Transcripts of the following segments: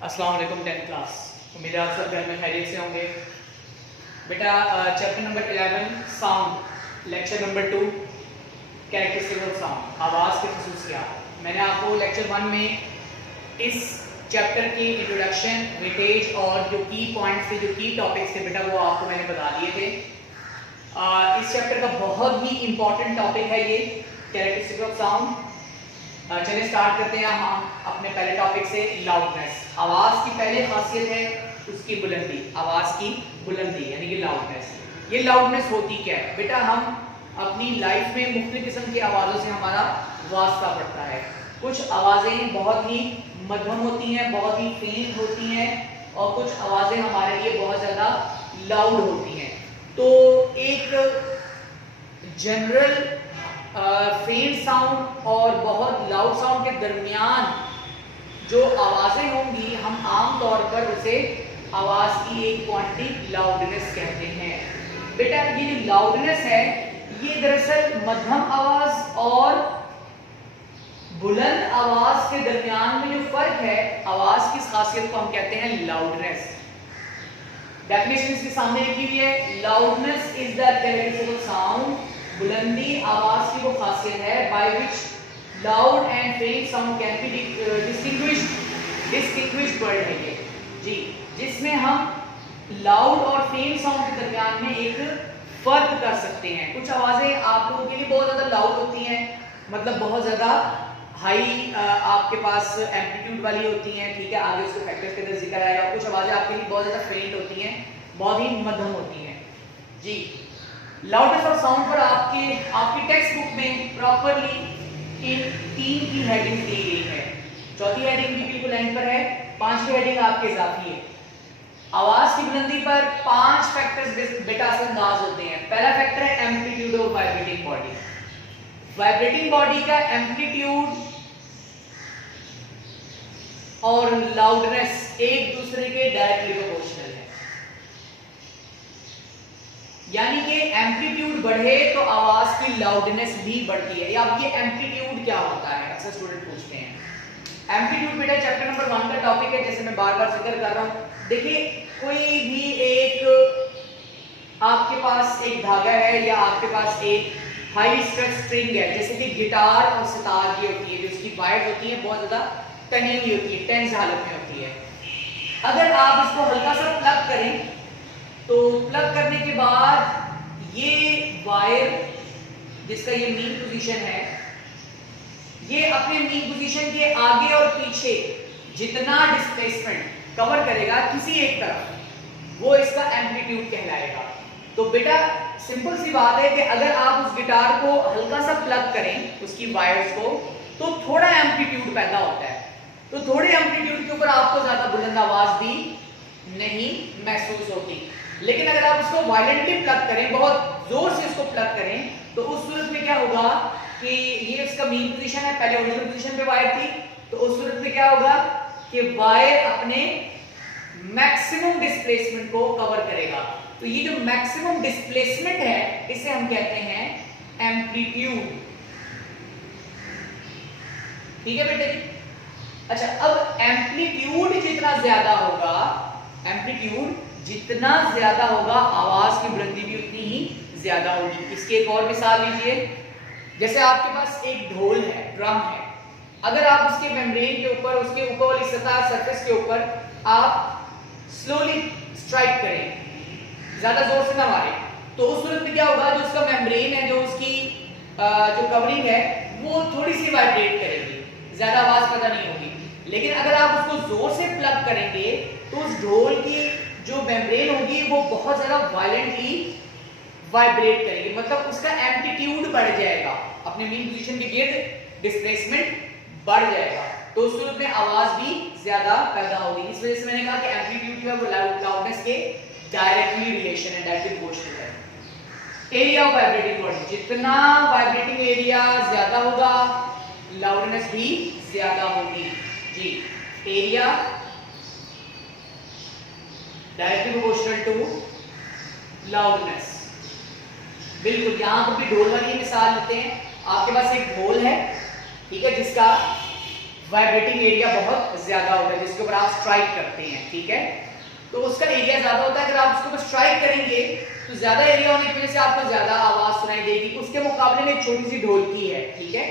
अस्सलाम वालेकुम 10th class. उम्मीद है आप सब घर में खैरियत से होंगे। बेटा chapter number 11 sound, lecture number 2 characteristic of sound, आवाज़ की खसूसियात। मैंने आपको लेक्चर 1 में इस चैप्टर की इंट्रोडक्शन, वेटेज और जो की पॉइंट्स थे, जो की टॉपिक्स थे बेटा, वो आपको मैंने बता दिए थे। इस चैप्टर का बहुत ही इंपॉर्टेंट टॉपिक है ये कैरेक्टरिस्टिक ऑफ साउंड। चलिए स्टार्ट करते हैं हम अपने पहले टॉपिक से, लाउडनेस। आवाज़ की पहले खासियत है उसकी बुलंदी, आवाज़ की बुलंदी यानी कि लाउडनेस। ये लाउडनेस होती क्या है बेटा? हम अपनी लाइफ में मुख्तलिफ किस्म की आवाज़ों से हमारा वास्ता पड़ता है। कुछ आवाज़ें बहुत ही मध्यम होती हैं, बहुत ही फेंट होती हैं, और कुछ आवाज़ें हमारे लिए बहुत ज़्यादा लाउड होती हैं। तो एक जनरल फेंट साउंड और बहुत लाउड साउंड के दरमियान जो आवाज़ें होंगी, हम आम तौर पर उसे आवाज़ की एक क्वांटिटी लाउडनेस कहते हैं। बेटा ये जो लाउडनेस है, ये दरअसल मध्यम आवाज़ और बुलंद आवाज़ के दरमियान में जो फ़र्क है, आवाज़ की खासियत को हम कहते हैं लाउडनेस। डेफिनेशन इसके सामने लिखी हुई है, loudness is the characteristic of sound. बुलंदी आवाज की वो खासियत है बाय विच लाउड एंड फेंट sound can be distinguished word है ये जी, जिसमें हम लाउड और फेंट साउंड के दरमियान में एक फर्क कर सकते हैं। कुछ आवाजें आप लोगों के लिए बहुत ज्यादा लाउड होती हैं, मतलब बहुत ज्यादा हाई आपके पास एम्पलीट्यूड वाली होती हैं, ठीक है, आगे उसके फैक्टर्स के अंदर जिक्र आएगा। कुछ आवाजें आपके लिए बहुत ज्यादा फेंट होती हैं, बहुत ही मध्यम होती हैं जी। लाउडनेस ऑफ साउंड पर आपकी टेक्स्ट बुक में प्रॉपरली इन 3 की हेडिंग दी गई है। चौथी हेडिंग भी बिल्कुल एंड पर है, 5वीं हेडिंग आपके इजाफी है। आवाज की बुलंदी पर 5 फैक्टर्स बेटा असरअंदाज होते हैं। पहला फैक्टर है amplitude of vibrating body. Vibrating body का एम्पलीट्यूड और लाउडनेस एक दूसरे के डायरेक्टली प्रोपोर्शनल है, यानी कि एम्पलीट्यूड बढ़े तो आवाज की लाउडनेस भी बढ़ती है। अब ये एम्पलीट्यूड क्या होता है, अक्सर स्टूडेंट पूछते हैं। एम्पलीट्यूड बेटा चैप्टर नंबर 1 का टॉपिक है, जैसे मैं बार बार जिक्र कर रहा हूं। देखिए कोई भी एक आपके पास एक धागा है या आपके पास एक हाई स्ट्रेच स्ट्रिंग है, जैसे कि गिटार और सितार की होती है, जो उसकी वायर्स होती है बहुत ज्यादा तनी हुई होती है, टेंस हालत में होती है। अगर आप इसको हल्का सा प्लग करें तो प्लग करने के बाद ये वायर जिसका ये मीन पोजीशन है, ये अपने मीन पोजीशन के आगे और पीछे जितना डिस्प्लेसमेंट कवर करेगा किसी एक तरफ, वो इसका एम्पलीट्यूड कहलाएगा। तो बेटा सिंपल सी बात है कि अगर आप उस गिटार को हल्का सा प्लग करें उसकी वायर्स को, तो थोड़ा एम्पलीट्यूड पैदा होता है। तो थोड़े एम्पलीट्यूड के ऊपर आपको ज्यादा बुलंद आवाज भी नहीं महसूस होती। लेकिन अगर आप उसको वायलेंटली प्लग करें, बहुत जोर से उसको प्लग करें, तो उस सूरत में क्या होगा कि ये इसका मीन पोजीशन है, पहले ओरिजिनल पोजीशन पे वायर थी, तो उस सूरत में क्या होगा कि वायर अपने मैक्सिमम डिस्प्लेसमेंट को कवर करेगा। तो ये जो मैक्सिमम डिस्प्लेसमेंट है, इसे हम कहते हैं एम्पलीट्यूड। ठीक है बेटे जी? अच्छा, अब एम्पलीट्यूड जितना ज्यादा होगा, एम्पलीट्यूड जितना ज्यादा होगा, आवाज की बुलंदी भी उतनी ही ज्यादा होगी। इसकी एक और मिसाल लीजिए, जैसे आपके पास एक ढोल है, ड्रम है, अगर आप उसके मेम्ब्रेन के ऊपर, उसके ऊपर वाली सतह सरफेस के ऊपर आप स्लोली स्ट्राइक करें, ज्यादा जोर से ना मारें, तो उस सूरत में क्या होगा, जो उसका मेम्ब्रेन है, जो उसकी जो कवरिंग है, वो थोड़ी सी वाइब्रेट करेगी, ज्यादा आवाज पैदा नहीं होगी। लेकिन अगर आप उसको जोर से प्लग करेंगे तो उस ढोल की जो मेम्ब्रेन होगी वो बहुत ज्यादा वायलेंटली वाइब्रेट करेगी, मतलब उसका एम्पलीट्यूड बढ़ जाएगा, अपने मीन पोजीशन के गिर्द डिस्प्लेसमेंट बढ़ जाएगा, तो उस सूरत में आवाज भी ज्यादा पैदा होगी। इस वजह से मैंने कहा कि एम्पलीट्यूड जो है वो लाउडनेस के डायरेक्टली रिलेशन है, डायरेक्टली प्रोपोर्शनल है। एरिया ऑफ वाइब्रेटिंग बॉडी, जितना वाइब्रेटिंग एरिया ज्यादा होगा, लाउडनेस भी ज्यादा होगी जी। Area directly proportional to loudness. बिल्कुल, यहां पर भी ढोल वाली मिसाल लेते हैं। आपके पास एक ढोल है, ठीक है, जिसका वाइब्रेटिंग एरिया बहुत ज्यादा होता है जिसके ऊपर आप स्ट्राइक करते हैं, ठीक है, तो उसका एरिया ज्यादा होता है। अगर आप उसके ऊपर स्ट्राइक करेंगे तो ज्यादा एरिया होने की वजह से आपको ज्यादा आवाज सुनाई देगी। उसके मुकाबले में एक छोटी सी ढोलकी है, ठीक है,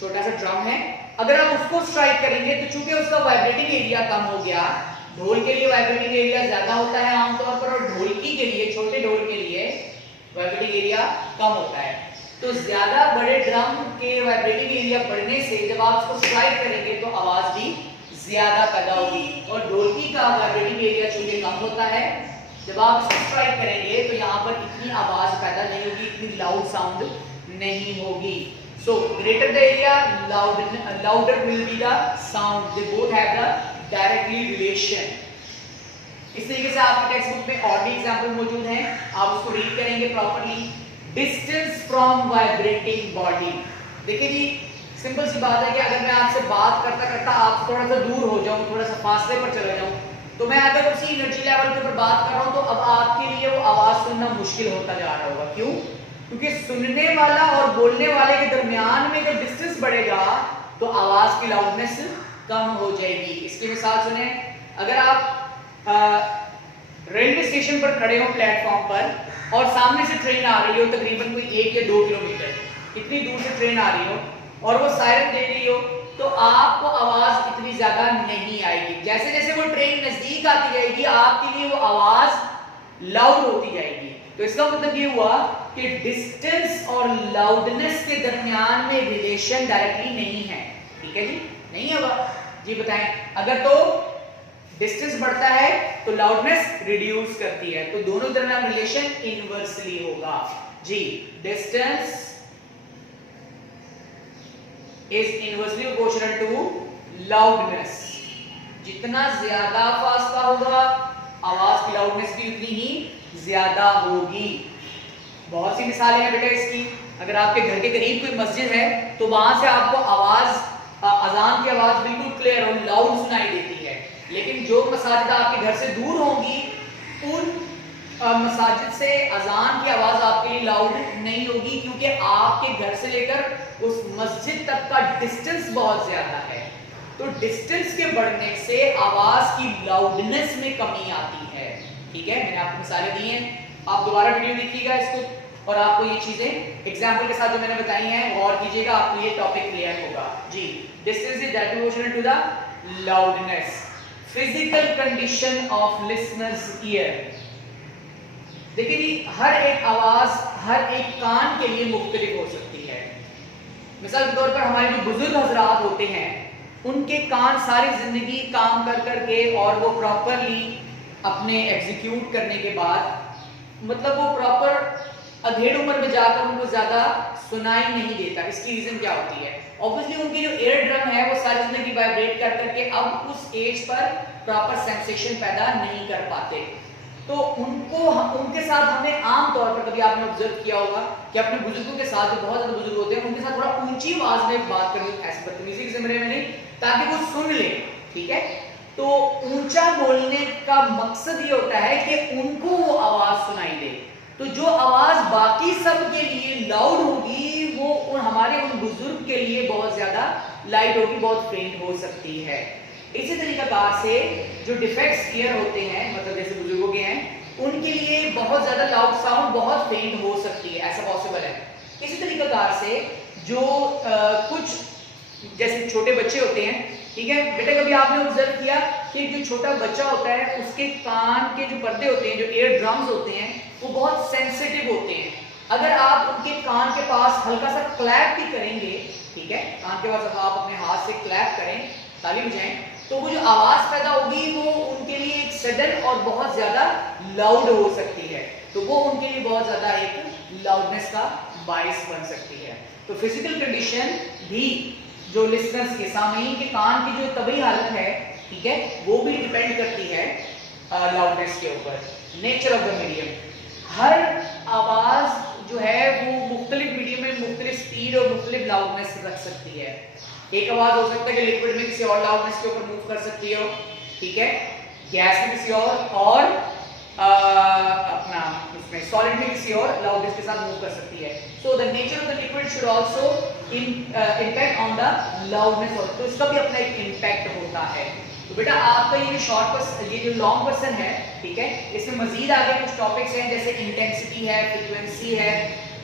छोटा सा ड्रम है, अगर आप उसको स्ट्राइक करेंगे तो चूंकि उसका वाइब्रेटिंग एरिया कम हो गया, ढोल के लिए वाइब्रेटिंग एरिया ज्यादा होता है आमतौर पर, और ढोलकी के लिए, छोटे ढोल के लिए वाइब्रेटिंग एरिया कम होता है। तो ज्यादा बड़े ड्रम के वाइब्रेटिंग एरिया बढ़ने से जब आप उसको स्ट्राइक करेंगे तो आवाज भी ज्यादा पैदा होगी, और ढोलकी का वाइब्रेटिंग एरिया चूंकि कम होता है, जब आप इसको स्ट्राइक करेंगे तो यहाँ पर इतनी आवाज पैदा नहीं होगी, इतनी लाउड साउंड नहीं होगी। So greater the area, louder will be the sound. They both have the directly relation. इस तरीके से आपके टेक्स्ट बुक में और भी एग्जांपल मौजूद हैं, आप उसको रीड करेंगे properly. Distance from vibrating body. देखिए जी, सिंपल सी बात है कि अगर मैं आपसे बात करता करता आप थोड़ा सा दूर हो जाऊं, थोड़ा सा फासले पर चला जाऊं, तो मैं अगर उसी एनर्जी लेवल के ऊपर बात कर रहा हूं तो अब आपके लिए वो आवाज सुनना मुश्किल होता जा रहा होगा। क्यों? क्योंकि सुनने वाला और बोलने वाले के दरमियान में जब डिस्टेंस बढ़ेगा तो आवाज की लाउडनेस कम हो जाएगी। इसकी मिसाल सुने, अगर आप रेलवे स्टेशन पर खड़े हो प्लेटफॉर्म पर और सामने से ट्रेन आ रही हो, तकरीबन कोई 1 या 2 किलोमीटर इतनी दूर से ट्रेन आ रही हो और वो सायरन दे रही हो, तो आपको आवाज इतनी ज्यादा नहीं आएगी। जैसे जैसे वो ट्रेन नजदीक आती जाएगी आपके लिए वो आवाज लाउड होती जाएगी। तो इसका मतलब ये हुआ कि डिस्टेंस और लाउडनेस के दरमियान में रिलेशन डायरेक्टली नहीं है, ठीक है जी, नहीं होगा जी, बताएं। अगर तो डिस्टेंस बढ़ता है तो लाउडनेस रिड्यूस करती है, तो दोनों दरमियान रिलेशन इनवर्सली होगा जी। Distance is inversely proportional to loudness. जितना ज्यादा फासला होगा आवाज की लाउडनेस भी उतनी ही ज्यादा होगी। बहुत सी मिसालें हैं बेटा इसकी। अगर आपके घर के करीब कोई मस्जिद है तो वहां से आपको आवाज, अजान की आवाज बिल्कुल क्लियर और लाउड सुनाई देती है, लेकिन जो मसाजिद आपके घर से दूर होंगी उन मसाजिद से अजान की आवाज आपके लिए लाउड नहीं होगी, क्योंकि आपके घर से लेकर उस मस्जिद तक का डिस्टेंस बहुत ज्यादा है। तो डिस्टेंस के बढ़ने से आवाज की लाउडनेस में कमी आती है, ठीक है। मैंने आपको मिसालें दी हैं, आप दोबारा वीडियो देखिएगा इसको और आपको ये चीजें एग्जांपल के साथ जो मैंने बताई हैं गौर कीजिएगा, आपको ये टॉपिक क्लियर होगा जी। Distance is directly proportional to the loudness. Physical condition of listener's ear. देखिए जी, हर एक आवाज हर एक कान के लिए मुख्तलिफ हो सकती है। मिसाल के तौर पर हमारे जो बुजुर्ग हजरात होते हैं उनके कान सारी जिंदगी काम कर करके और वो प्रॉपरली अपने एग्जीक्यूट करने के बाद, मतलब वो प्रॉपर अधेड़ उम्र में जाकर उनको ज्यादा सुनाई नहीं देता। इसकी रीजन क्या होती है? ऑब्वियसली उनकी जो एयर ड्रम है वो सारी जिंदगी वाइब्रेट कर करके अब उस एज पर प्रॉपर सेंसेशन पैदा नहीं कर पाते। तो उनके साथ हमने आम तौर पर, कभी आपने ऑब्जर्व किया होगा कि अपने बुजुर्गों के साथ, जो बहुत ज्यादा बुजुर्ग होते हैं उनके साथ थोड़ा ऊंची आवाज में बात करनी, ऐसी बदतमीजी के ज़मरे में नहीं, ताकि वो सुन ले, ठीक है। तो ऊंचा बोलने का मकसद ये होता है कि उनको वो आवाज सुनाई दे। तो जो आवाज बाकी सब के लिए लाउड होगी वो हमारे उन बुजुर्ग के लिए बहुत ज्यादा लाइट होगी, बहुत फेंट हो सकती है। इसी तरीका से जो डिफेक्ट्स ईयर होते हैं, मतलब जैसे बुजुर्गों के हैं, उनके लिए बहुत ज्यादा लाउड साउंड बहुत फेंट हो सकती है, ऐसा पॉसिबल है। इसी तरीका से जो कुछ जैसे छोटे बच्चे होते हैं, ठीक है बेटा, कभी आपने ऑब्जर्व किया कि जो छोटा बच्चा होता है उसके कान के जो पर्दे होते हैं, जो एयर ड्रम्स होते हैं, वो बहुत सेंसिटिव होते हैं। अगर आप उनके कान के पास हल्का सा क्लैप भी करेंगे, ठीक है, कान के पास आप अपने हाथ से क्लैप करें, ताली बजाएं, तो वो जो आवाज पैदा होगी वो उनके लिए एक सडन और बहुत ज्यादा लाउड हो सकती है। तो वो उनके लिए बहुत ज्यादा एक लाउडनेस का बायस बन सकती है। तो फिजिकल कंडीशन भी जो लिसनर्स के, सामईन के कान की जो तबई हालत है, ठीक है, वो भी डिपेंड करती है लाउडनेस के ऊपर। नेचर ऑफ द मीडियम, हर आवाज जो है वो मुख्तलिफ मीडियम में मुख्तलिफ स्पीड और मुख्तलिफ लाउडनेस रख सकती है। एक आवाज हो सकता है कि लिक्विड में किसी और लाउडनेस के ऊपर मूव कर सकती हो, ठीक है, गैस में किसी और अपना उसमें सॉलिड में किसी और लाउडनेस के साथ मूव कर सकती है। So the nature of the liquid should also impact on the loudness of, तो इसका भी अपना एक इम्पैक्ट होता है। तो बेटा आपका ये जो लॉन्ग क्वेश्चन है, ठीक है, इसमें मजीद आगे कुछ टॉपिक्स हैं जैसे इंटेंसिटी है, फ्रीक्वेंसी है,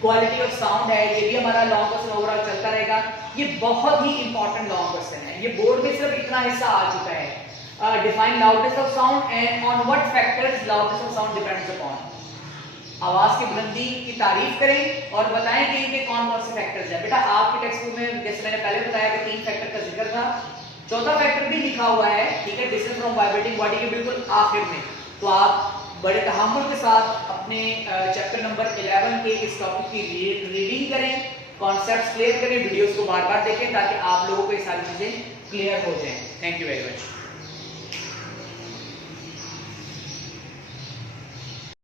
क्वालिटी ऑफ साउंड है, ये भी हमारा लॉन्ग क्वेश्चन ओवरऑल चलता रहेगा। ये बहुत ही इंपॉर्टेंट लॉन्ग क्वेश्चन है, ये बोर्ड में सिर्फ इतना हिस्सा आ चुका है। Define loudness of sound and on what factors loudness of sound depends upon. आवाज की बुलंदी की तारीफ करें और बताएं कि इनके कौन कौन से फैक्टर्स हैं। बेटा आपके टेक्स्ट बुक में जैसे मैंने पहले बताया कि 3 फैक्टर का जिक्र था, चौथा फैक्टर भी लिखा हुआ है, ठीक है, डिस्टेंस फ्रॉम वाइब्रेटिंग बॉडी के बिल्कुल आखिर में। तो आप बड़े तहम्मुल के साथ अपने चैप्टर नंबर 11 के इस टॉपिक की रीडिंग करें, कॉन्सेप्ट्स क्लियर करें, वीडियोस को बार-बार देखें ताकि आप लोगों को ये सारी चीजें क्लियर हो जाएं। Thank you very much.